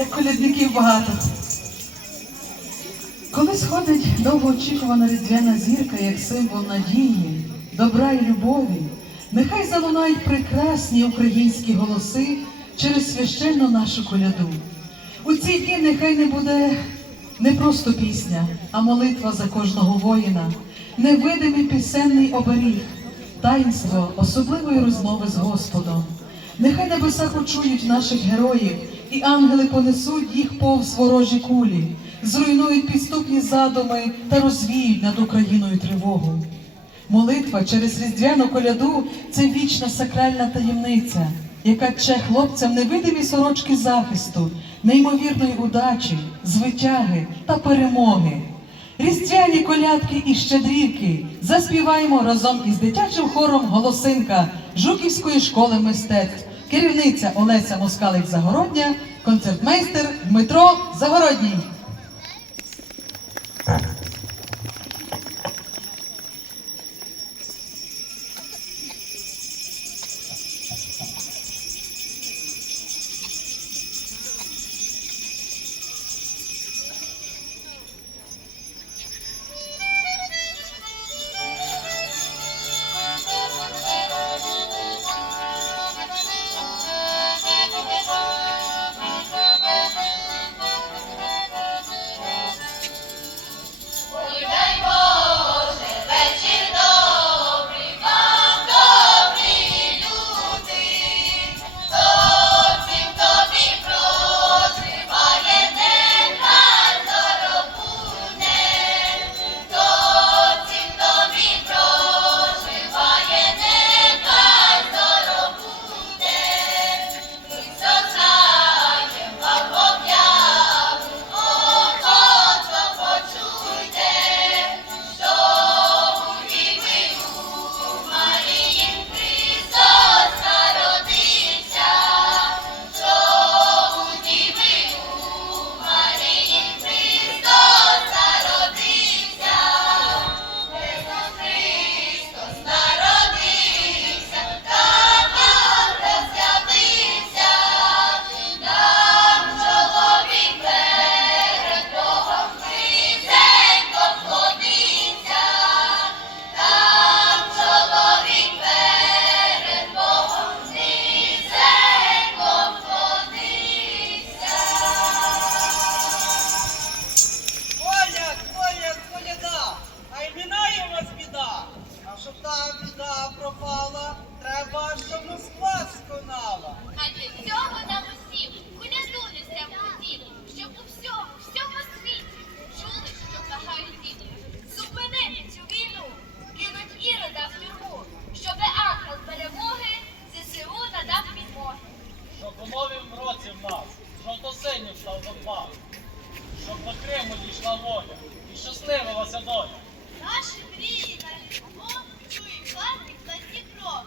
як колядників багато. Коли сходить довгоочікувана різдвяна зірка, як символ надії, добра і любові, нехай залунають прекрасні українські голоси через священну нашу коляду. У ці дні нехай не буде не просто пісня, а молитва за кожного воїна, невидимий пісенний оберіг, таїнство особливої розмови з Господом. Нехай небеса почують наших героїв, і ангели понесуть їх повз ворожі кулі, зруйнують підступні задуми та розвіють над Україною тривогу. Молитва через різдвяну коляду це вічна сакральна таємниця, яка тче хлопцям невидимі сорочки захисту, неймовірної удачі, звитяги та перемоги. Різдвяні колядки і щедрівки заспіваємо разом із дитячим хором Голосинка Жуківської школи мистецтв, керівниця Олеся Москалик Загородня, концертмейстер Дмитро Загородній. Щасливилася доля. Наші мрії на різдво чує класний та Дніпро.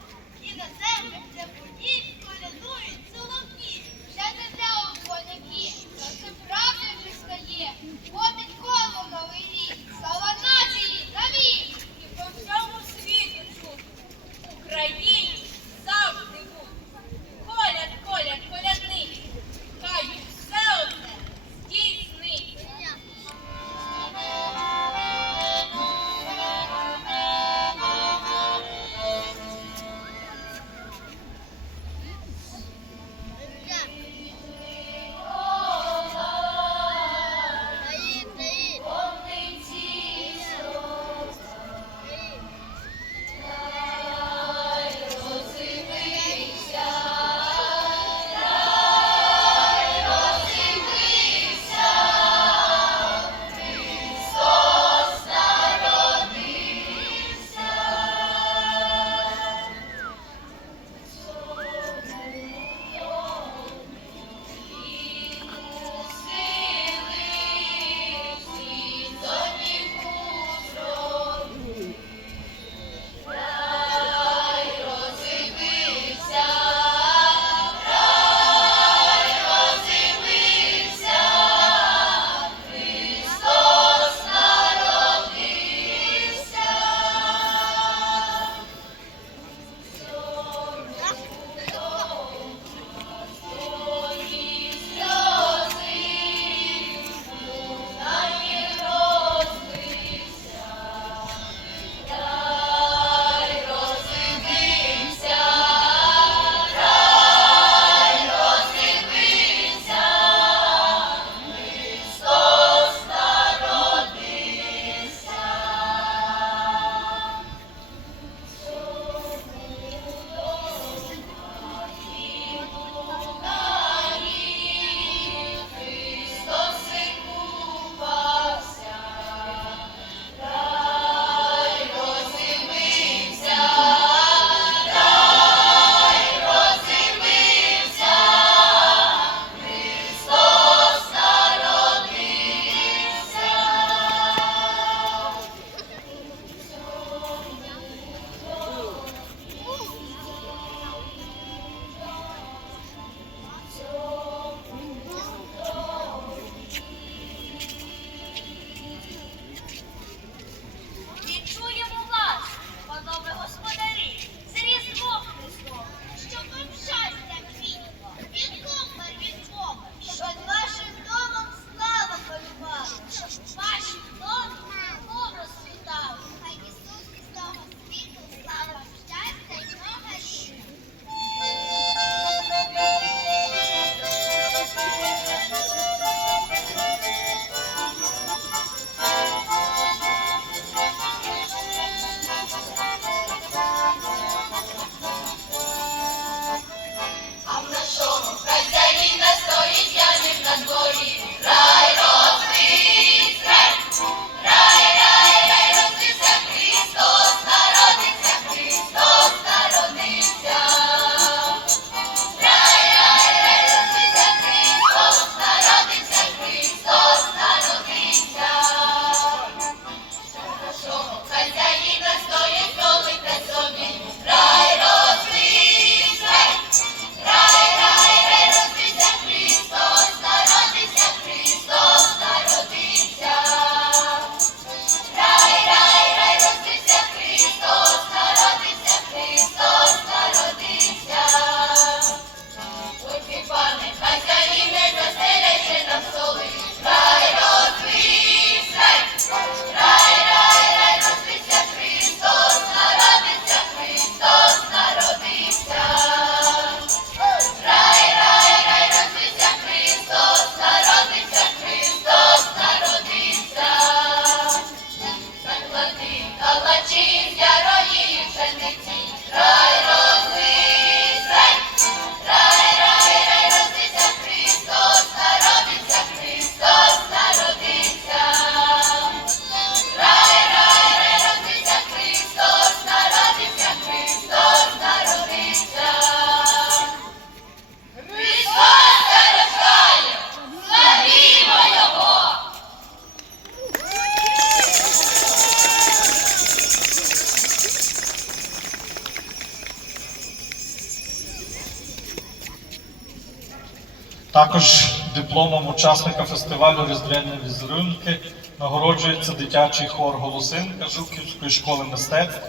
Також дипломом учасника фестивалю Різдвяні візерунки нагороджується дитячий хор Голосинка Жуківської школи мистецтв,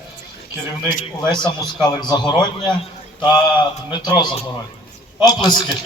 керівник Олеся Мускалик Загородня та Дмитро Загородня. Оплески!